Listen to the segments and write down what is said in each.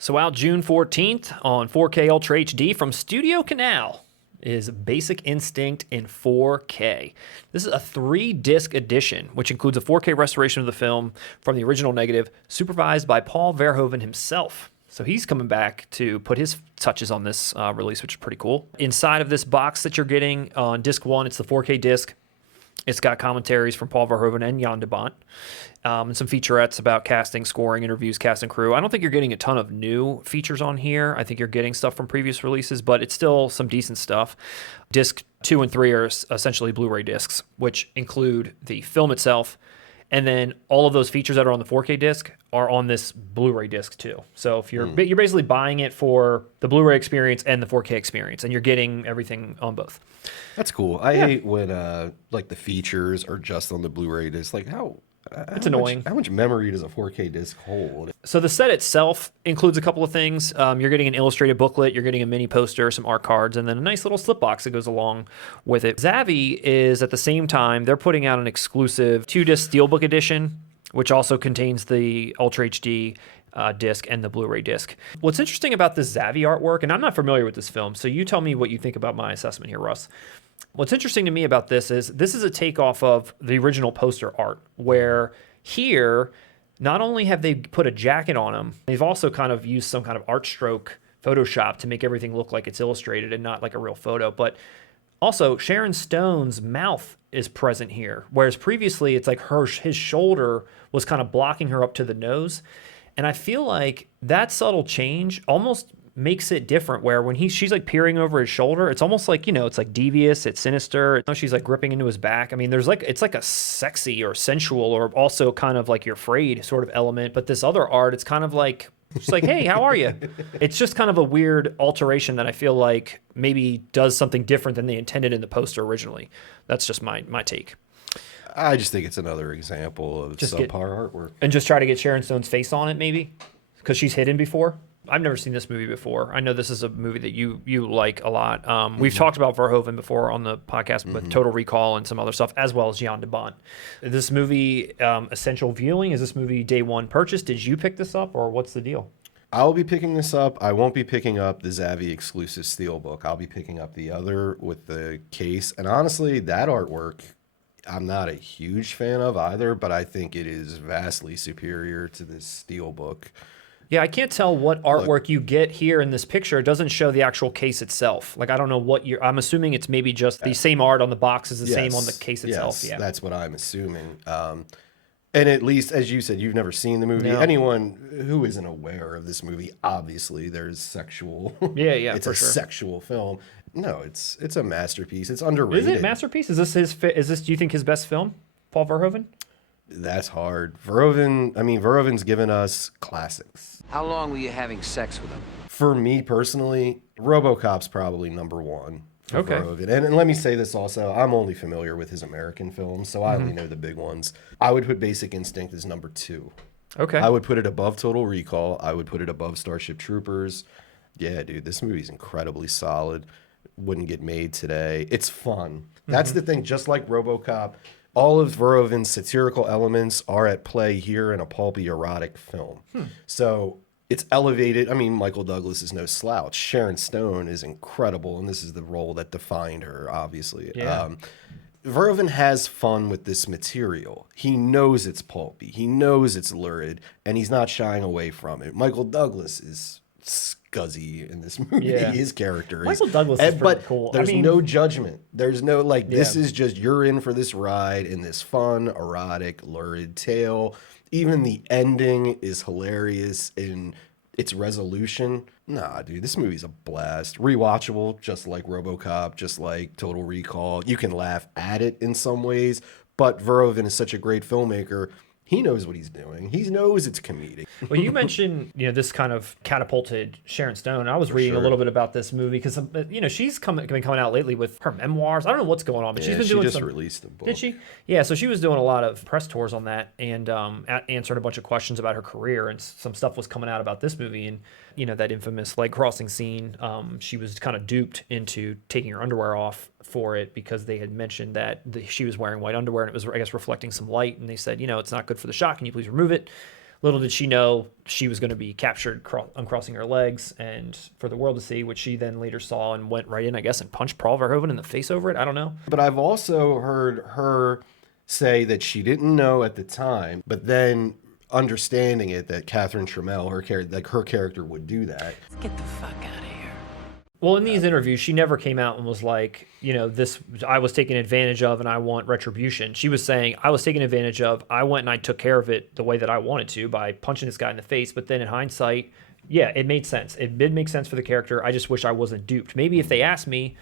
So out June 14th on 4K Ultra HD from Studio Canal is Basic Instinct in 4K. This is a 3-disc edition, which includes a 4K restoration of the film from the original negative, supervised by Paul Verhoeven himself. So he's coming back to put his touches on this release, which is pretty cool. Inside of this box that you're getting on disc 1, it's the 4K disc. It's got commentaries from Paul Verhoeven and Jan de Bont, and some featurettes about casting, scoring, interviews, cast and crew. I don't think you're getting a ton of new features on here. I think you're getting stuff from previous releases, but it's still some decent stuff. Disc 2 and 3 are essentially Blu-ray discs, which include the film itself, and then all of those features that are on the 4K disc are on this Blu-ray disc too. So if you're basically buying it for the Blu-ray experience and the 4K experience, and you're getting everything on both. That's cool. I hate when like the features are just on the Blu-ray disc. Like it's annoying. How much memory does a 4K disc hold? So the set itself includes a couple of things. You're getting an illustrated booklet, you're getting a mini poster, some art cards, and then a nice little slip box that goes along with it. Zavvi is at the same time, they're putting out an exclusive 2-disc steelbook edition, which also contains the Ultra HD disc and the Blu-ray disc. What's interesting about this Zavvi artwork, and I'm not familiar with this film, so you tell me what you think about my assessment here, Russ. What's interesting to me about this is a takeoff of the original poster art, where here, not only have they put a jacket on them, they've also kind of used some kind of art stroke Photoshop to make everything look like it's illustrated and not like a real photo. But also, Sharon Stone's mouth is present here, whereas previously it's like his shoulder was kind of blocking her up to the nose. And I feel like that subtle change almost makes it different, where when she's like peering over his shoulder, it's almost like, it's like devious, it's sinister. She's like gripping into his back. I mean, it's like a sexy or sensual or also kind of like you're afraid sort of element. But this other art, it's kind of like, she's like, hey, how are you? It's just kind of a weird alteration that I feel like maybe does something different than they intended in the poster originally. That's just my take. I just think it's another example of subpar artwork. And just try to get Sharon Stone's face on it, maybe? Because she's hidden before? I've never seen this movie before. I know this is a movie that you like a lot. We've talked about Verhoeven before on the podcast with Total Recall and some other stuff, as well as Jan de Bont. Is this movie essential viewing? Is this movie day one purchase? Did you pick this up, or what's the deal? I'll be picking this up. I won't be picking up the Zavvi exclusive steelbook. I'll be picking up the other with the case. And honestly, that artwork, I'm not a huge fan of either, but I think it is vastly superior to this steelbook. Yeah, I can't tell what artwork you get here in this picture. It doesn't show the actual case itself. Like, I don't know what I'm assuming it's maybe just the same art on the box is the same on the case itself. Yes, that's what I'm assuming. And at least, as you said, you've never seen the movie. No. Anyone who isn't aware of this movie, obviously, there's sexual. Yeah, it's a sexual film. No, it's a masterpiece. It's underrated. Is it masterpiece? Is this do you think his best film, Paul Verhoeven? That's hard. Verhoeven's given us classics. How long were you having sex with him? For me personally, RoboCop's probably number one for Verhoeven. And let me say this also, I'm only familiar with his American films, so I only know the big ones. I would put Basic Instinct as number 2. Okay. I would put it above Total Recall. I would put it above Starship Troopers. Yeah, dude, this movie's incredibly solid. Wouldn't get made today. It's fun. That's the thing, just like RoboCop, all of Verhoeven's satirical elements are at play here in a pulpy, erotic film. So it's elevated. I mean, Michael Douglas is no slouch. Sharon Stone is incredible, and this is the role that defined her, obviously. Yeah. Verhoeven has fun with this material. He knows it's pulpy. He knows it's lurid, and he's not shying away from it. Michael Douglas is scuzzy in this movie. Yeah. His character Michael Douglas is pretty cool. There's no judgment. There's no this is just you're in for this ride in this fun, erotic, lurid tale. Even the ending is hilarious in its resolution. Nah, dude, this movie's a blast. Rewatchable, just like RoboCop, just like Total Recall. You can laugh at it in some ways, but Verhoeven is such a great filmmaker. He knows what he's doing. He knows it's comedic. Well, you mentioned, this kind of catapulted Sharon Stone. I was reading a little bit about this movie because, she's been coming out lately with her memoirs. I don't know what's going on, but she's been doing just released a book. Did she? Yeah, so she was doing a lot of press tours on that and answered a bunch of questions about her career, and some stuff was coming out about this movie. And, that infamous leg crossing scene, she was kind of duped into taking her underwear off for it because they had mentioned that she was wearing white underwear and it was, I guess, reflecting some light. And they said, it's not good for the shot. Can you please remove it? little did she know she was going to be captured uncrossing her legs and for the world to see, which she then later saw and went right in, I guess, and punched Paul Verhoeven in the face over it. I don't know. But I've also heard her say that she didn't know at the time, but then understanding it that Catherine Trammell, her character would do that. Let's get the fuck out of here. Well, in these interviews, she never came out and was like, this I was taken advantage of and I want retribution. She was saying, I was taken advantage of. I went and I took care of it the way that I wanted to by punching this guy in the face. But then in hindsight, yeah, it made sense. It did make sense for the character. I just wish I wasn't duped. Maybe if they asked me,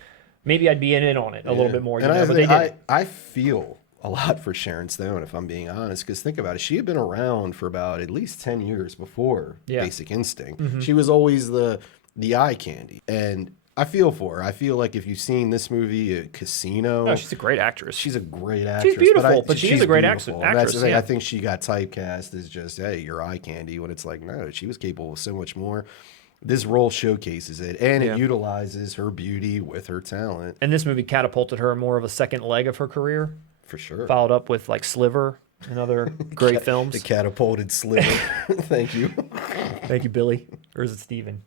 maybe I'd be in on it a little bit more. But they didn't. I feel a lot for Sharon Stone, if I'm being honest, because think about it. She had been around for about at least 10 years before Basic Instinct. Mm-hmm. She was always the eye candy. And I feel for her. I feel like if you've seen this movie, Casino. No, she's a great actress. She's a great actress. She's beautiful, but she is a great actress. That's the thing. I think she got typecast as just, hey, you're eye candy, when it's like, no, she was capable of so much more. This role showcases it, and it utilizes her beauty with her talent. And this movie catapulted her more of a second leg of her career. For sure. Followed up with like Sliver and other great films. The catapulted Sliver. Thank you. Thank you, Billy. Or is it Steven?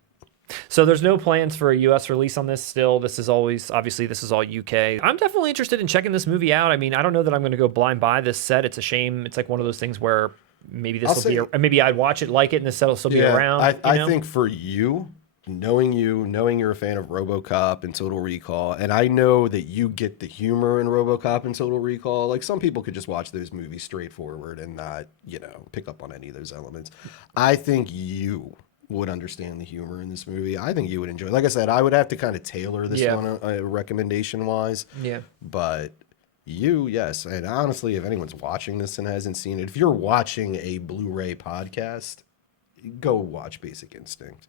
So there's no plans for a U.S. release on this still. This is obviously this is all UK. I'm definitely interested in checking this movie out. I mean, I don't know that I'm going to go blind buy this set. It's a shame. It's like one of those things where maybe this will be, maybe I'd watch it, like it, and the set will still be around. I think for you, knowing you're a fan of RoboCop and Total Recall, and I know that you get the humor in RoboCop and Total Recall. Like, some people could just watch those movies straightforward and not, pick up on any of those elements. I think you would understand the humor in this movie. I think you would enjoy it. Like I said, I would have to kind of tailor this one recommendation-wise. Yeah. But yes. And honestly, if anyone's watching this and hasn't seen it, if you're watching a Blu-ray podcast, go watch Basic Instinct.